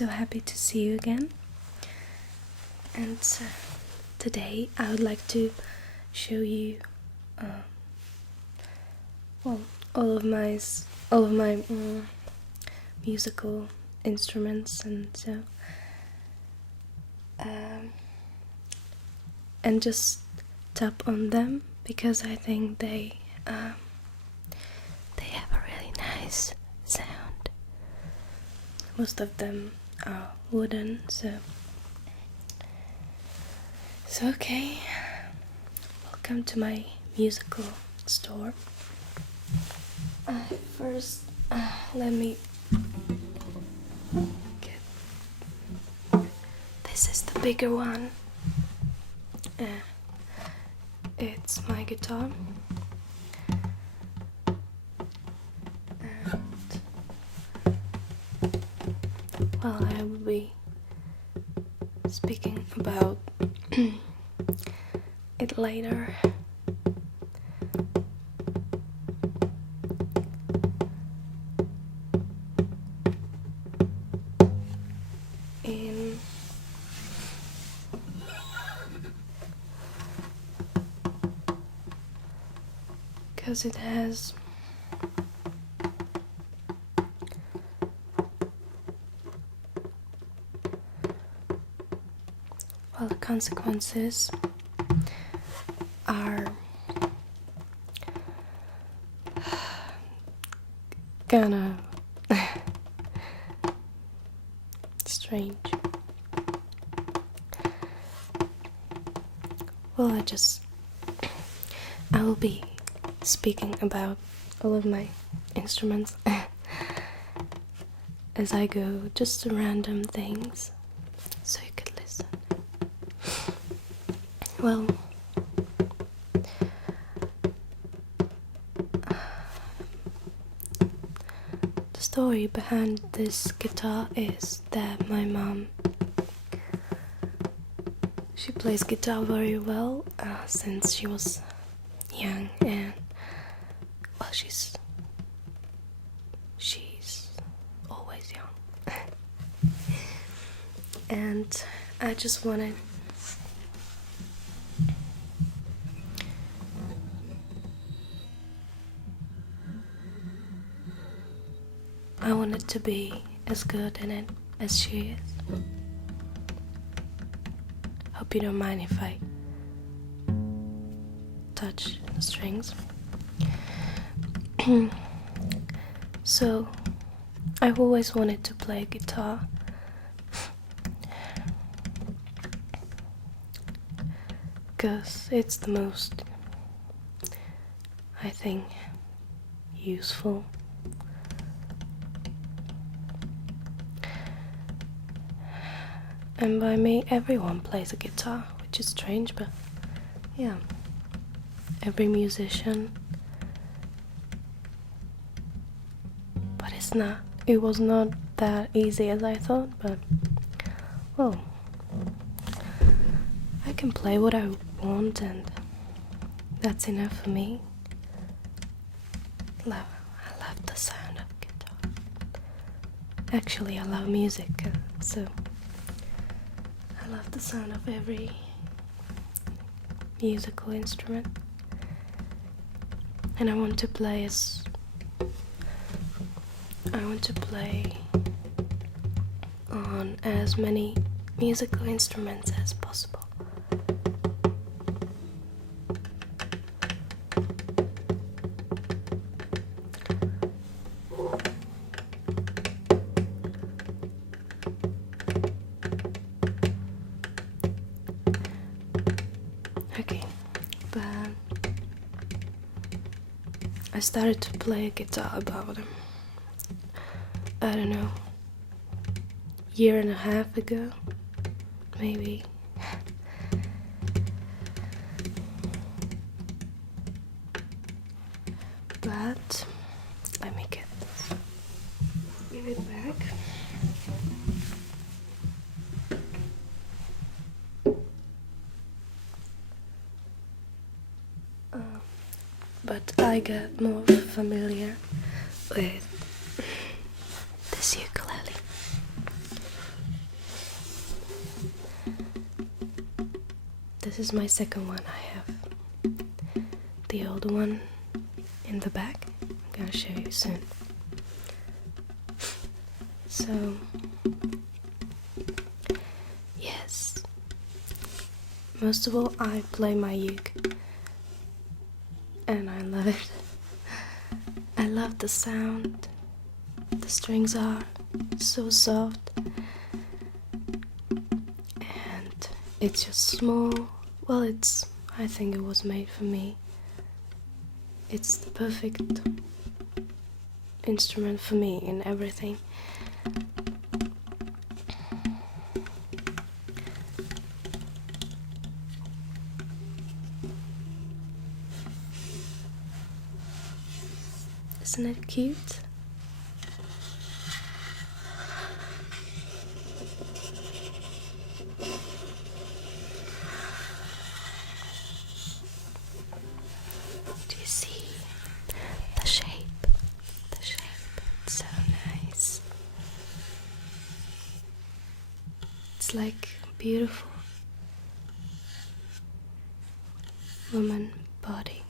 so happy to see you again. And today I would like to show you all of my musical instruments, and just tap on them because I think they have a really nice sound. Most of them are wooden, so okay. Welcome to my musical store. First, let me get. This is the bigger one. It's my guitar. Well, I will be speaking about it later. Because it has the consequences are kinda strange. Well, I will be speaking about all of my instruments as I go, just random things, so you could listen. Well, the story behind this guitar is that my mom, she plays guitar very well since she was young, and well, she's always young. And I just wanted to be as good in it as she is. Hope you don't mind if I touch the strings. So, I've always wanted to play guitar. Because it's the most, I think, useful. And by me, everyone plays a guitar, which is strange, but yeah, every musician. But it was not that easy as I thought, but well, I can play what I want, and that's enough for me. I love the sound of guitar. Actually, I love music, so I love the sound of every musical instrument, and I want to play on as many musical instruments as possible. Okay, but I started to play guitar about I don't know, year and a half ago, maybe. But let me give it back. But I got more familiar with this ukulele. this is my second one. I have the old one in the back. I'm gonna show you soon. So, yes, most of all, I play my uke, and I love it. I love the sound. The strings are so soft, and it's just small. Well, I think it was made for me. It's the perfect instrument for me in everything. Isn't it cute? Do you see the shape? The shape, it's so nice. It's like a beautiful woman body.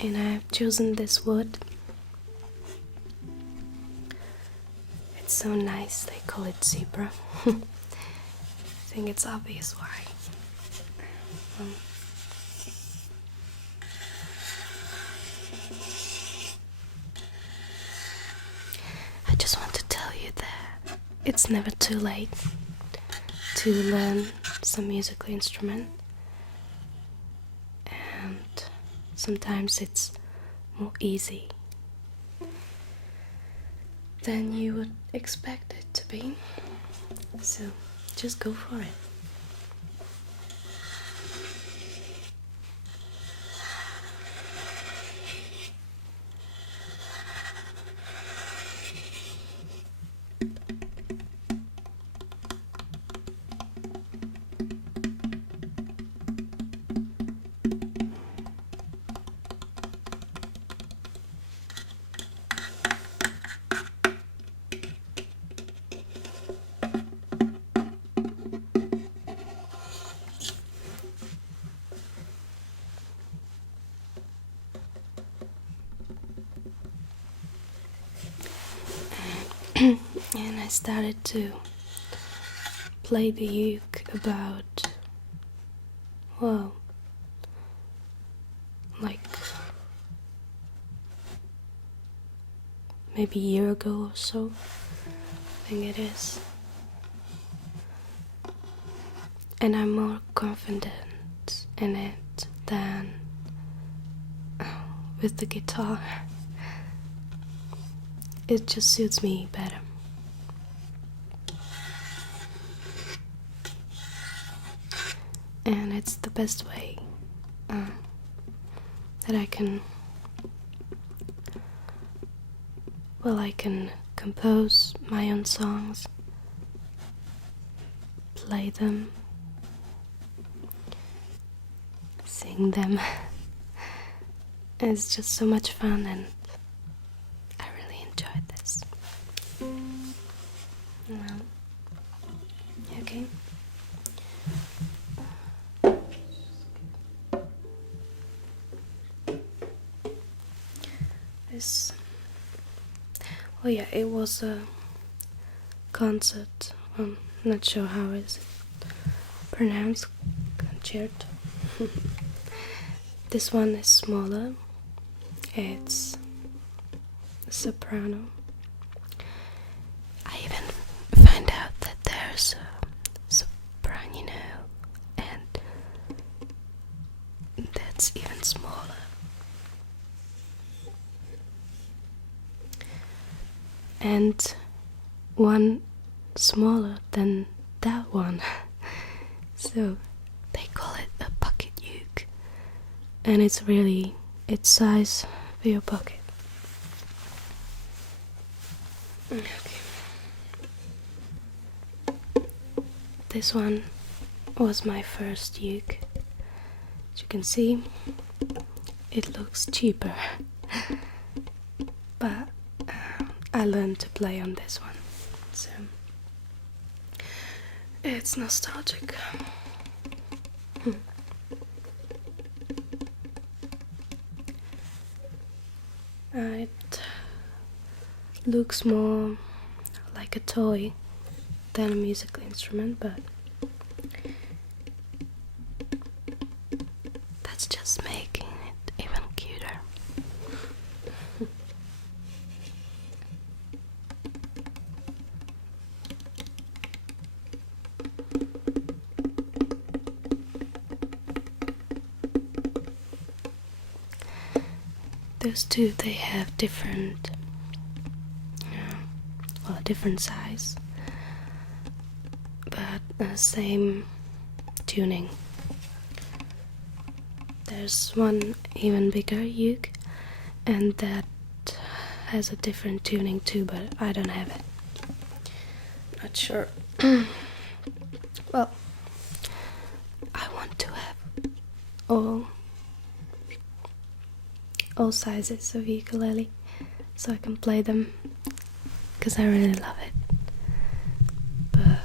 And I've chosen this wood. It's so nice, they call it zebra. I think it's obvious why. I just want to tell you that it's never too late to learn some musical instrument, and sometimes it's more easy than you would expect it to be. So just go for it. And I started to play the uke about, well, like maybe a year ago or so, I think it is. And I'm more confident in it than with the guitar. It just suits me better. And it's the best way that I can, well, I can compose my own songs, play them, sing them. It's just so much fun, and I really enjoyed this. Well, okay. This, oh yeah, it was a concert. I'm not sure how is it pronounced. Concerto. This one is smaller. It's a soprano. I even find out that there's a soprano, and that's even smaller. And one smaller than that one. So they call it a pocket uke, and it's size for your pocket. Okay. this one was my first uke. As you can see, it looks cheaper, but I learned to play on this one, so it's nostalgic. It looks more like a toy than a musical instrument, but that's just making it even cuter. Those two, they have different, different size, but the same tuning. There's one even bigger uke, and that has a different tuning too, but I don't have it. Not sure. Well, I want to have all sizes of ukulele so I can play them, because I really love it. But,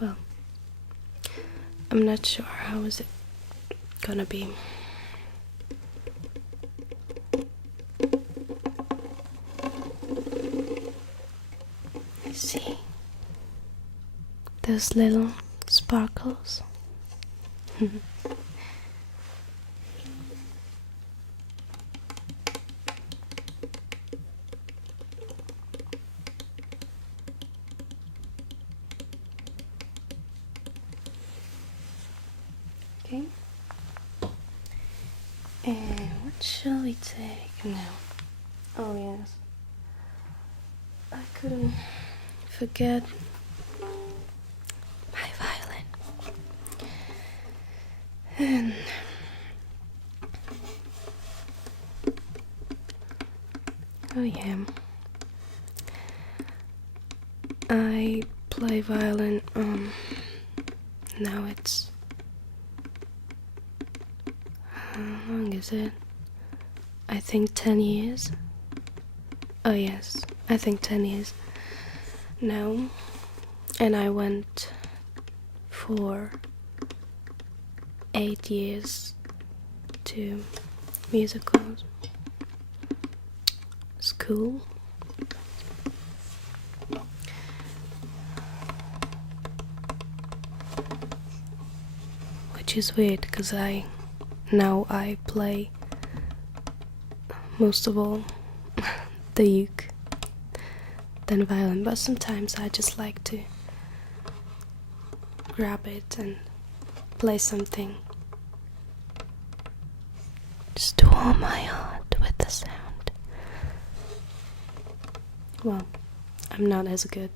well, I'm not sure how is it gonna be. You see those little sparkles? Okay. And what shall we take now? Oh yes, I couldn't forget my violin. And oh yeah, I play violin. Now it's, how long is it? I think 10 years. Oh yes, I think 10 years now. And I went for 8 years to musical school. Which is weird, because now I play most of all the uke than violin, but sometimes I just like to grab it and play something just to warm my heart with the sound. Well, I'm not as good,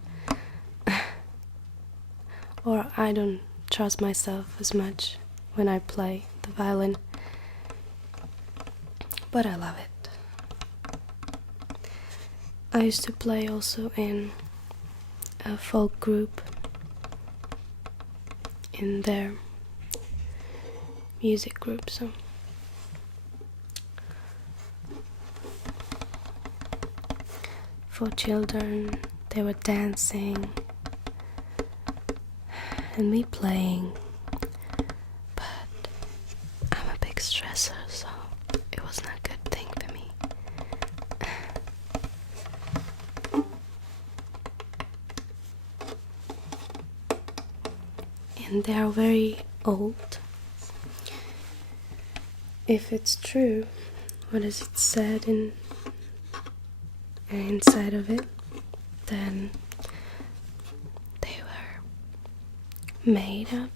or I don't trust myself as much when I play the violin, but I love it. I used to play also in a folk group, in their music group, so for children they were dancing and me playing, but I'm a big stressor, so it was not a good thing for me. And they are very old. If it's true, what is it said inside of it, then they were made up.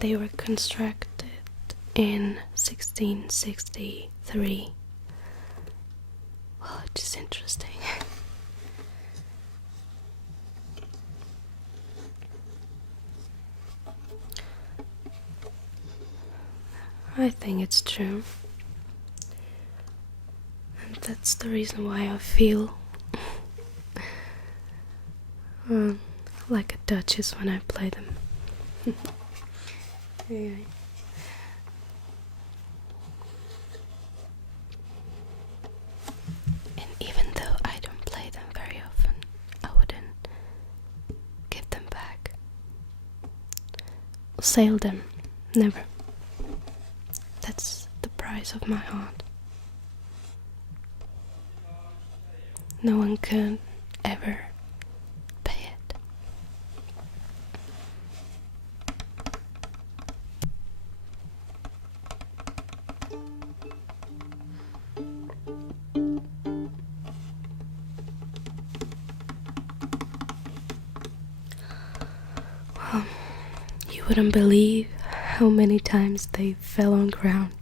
They were constructed in 1663. Well, it's just interesting. I think it's true. And that's the reason why I feel like a duchess when I play them. Anyway. And even though I don't play them very often, I wouldn't give them back. Sell them, never. That's the price of my heart. No one can ever pay it. Well, you wouldn't believe how many times they fell on ground.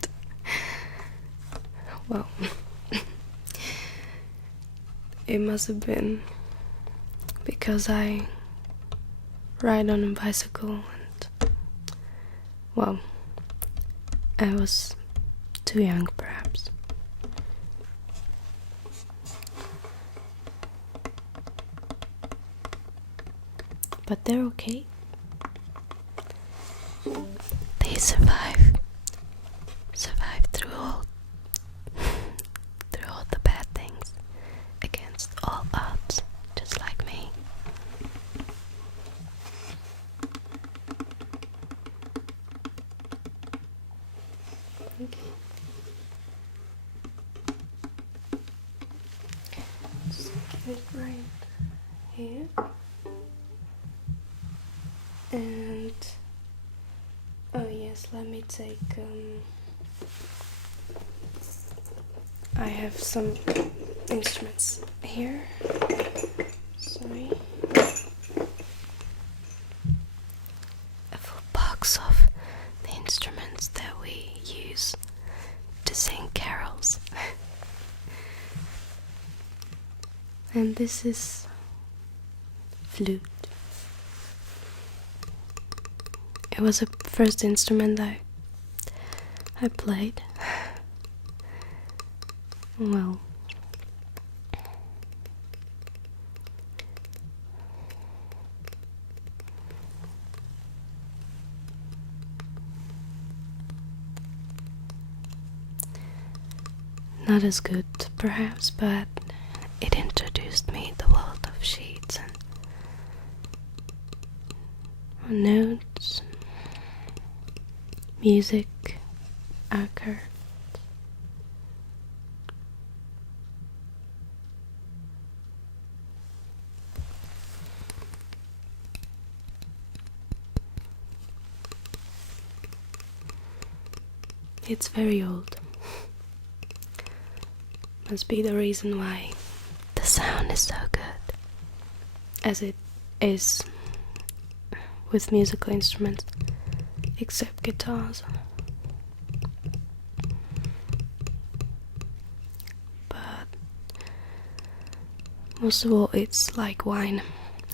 Well, it must have been because I ride on a bicycle and, well, I was too young perhaps. But they're okay. They survive through all the bad things, against all odds, just like me. Okay. Just get it right here. And oh yes, let me take I have some instruments here. Sorry. A full box of the instruments that we use to sing carols. And this is flute. It was the first instrument I played. Well, not as good perhaps, but it introduced me to the world of sheets and notes, music, accords. It's very old. Must be the reason why the sound is so good, as it is with musical instruments, except guitars. But most of all, it's like wine.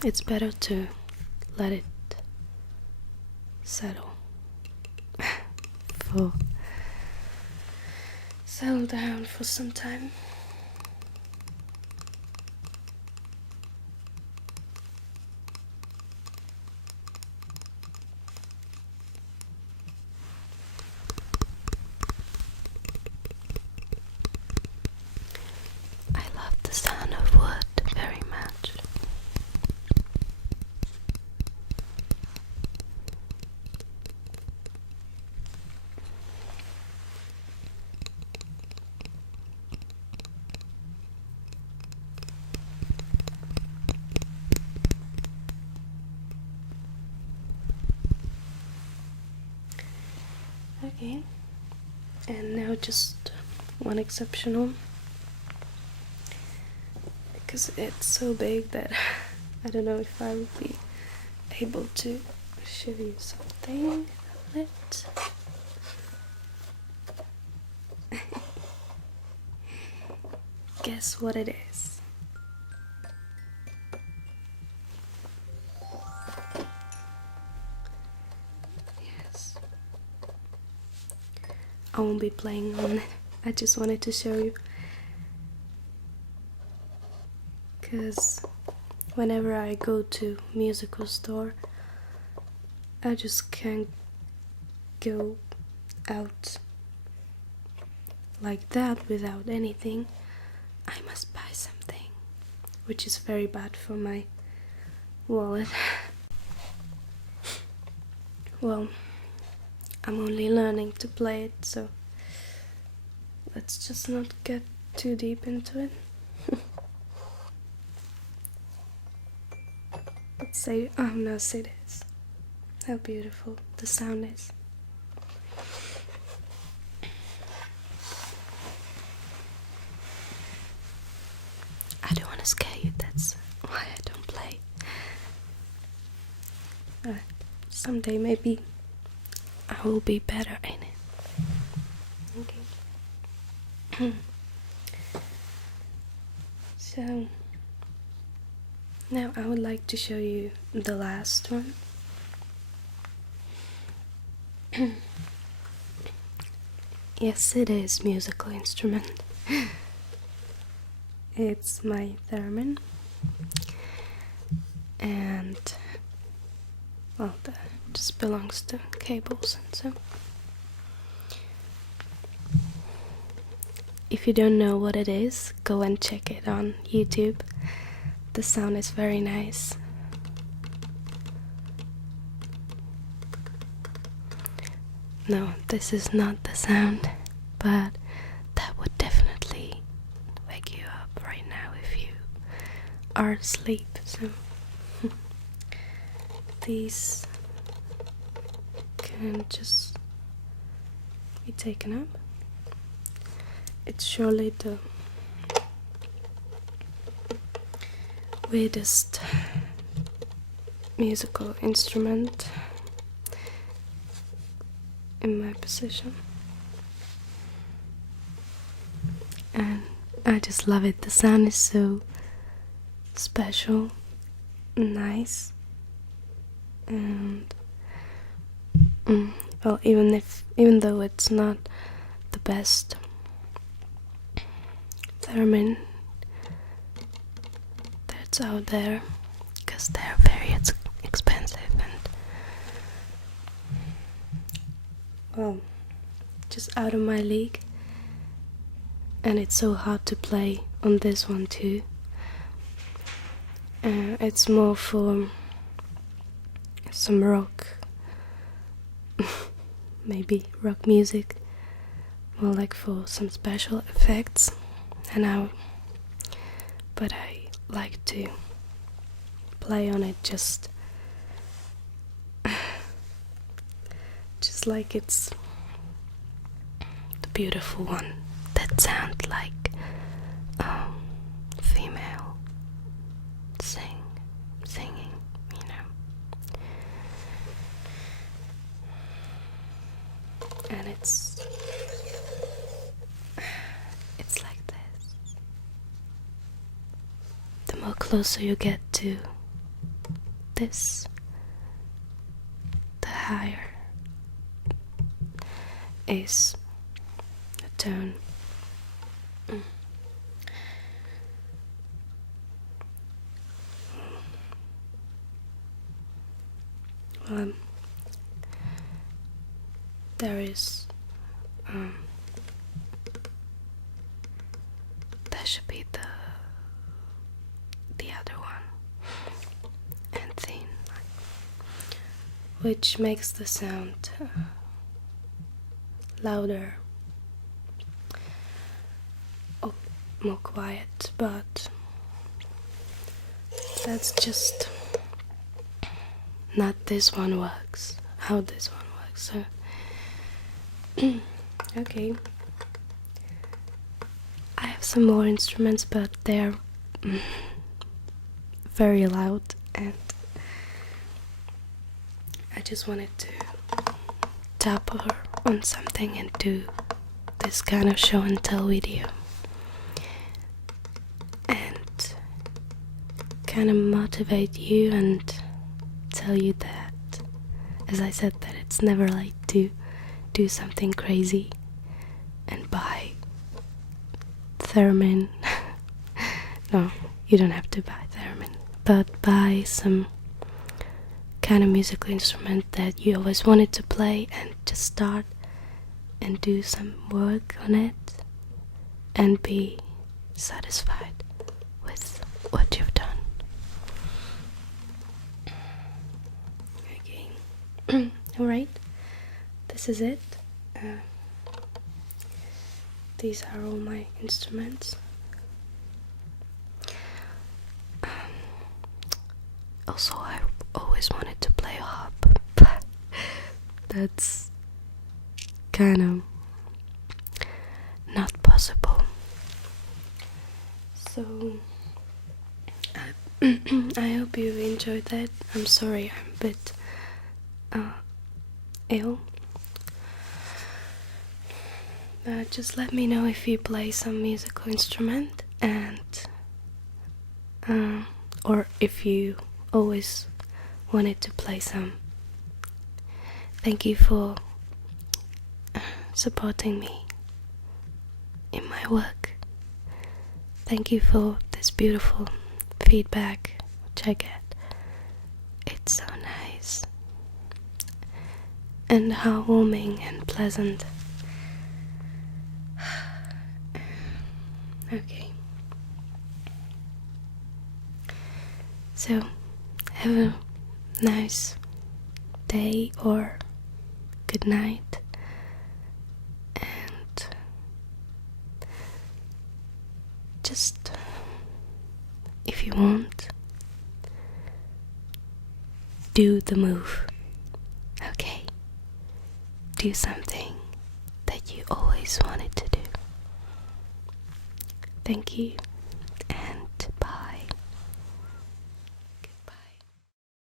It's better to let it settle settle down for some time. I love the sound of wood very much. Okay, and now just one exceptional, because it's so big that I don't know if I would be able to show you something of it. Guess what it is? Yes. I won't be playing on it. I just wanted to show you, because whenever I go to musical store, I just can't go out like that without anything. I must buy something, which is very bad for my wallet. Well, I'm only learning to play it, so let's just not get too deep into it. Let's say, oh no, see this. How beautiful the sound is. I don't want to scare you, that's why I don't play. Someday maybe I will be better in it. Okay. So now I would like to show you the last one. Yes, it is musical instrument. It's my theremin, and well, that just belongs to cables and so. If you don't know what it is, go and check it on YouTube. The sound is very nice. No, this is not the sound, but that would definitely wake you up right now if you are asleep. So these can just be taken up. It's surely the weirdest musical instrument in my position, and I just love it. The sound is so special, nice, and well, even though it's not the best theremin that's out there, because they're very expensive and well, just out of my league, and it's so hard to play on this one too. It's more for some rock, maybe rock music, more like for some special effects. But I like to play on it just like it's the beautiful one that sounds like female singing, you know. And it's like this. The more closer you get to this, the higher is the tone. There is that should be the other one, and thin, which makes the sound louder or more quiet, but that's just not this one works, how this one works. So okay, I have some more instruments, but they're very loud, and I just wanted to tap her on something and do this kind of show and tell video, and kind of motivate you and tell you that, as I said, that it's never late to do something crazy and buy theremin. No, you don't have to buy theremin, but buy some kind of musical instrument that you always wanted to play and just start and do some work on it and be satisfied with what you've done. Okay. Alright, this is it. These are all my instruments. Also, I always wanted to play a harp, but that's kind of not possible. So, I hope you enjoyed that. I'm sorry, I'm a bit ill. Just let me know if you play some musical instrument, and or if you always wanted to play some. Thank you for supporting me in my work. Thank you for this beautiful feedback which I get. It's so nice and heartwarming and pleasant. Okay. So, have a nice day or good night, and just, if you want, do the move. Okay? Do something that you always wanted to do. Thank you.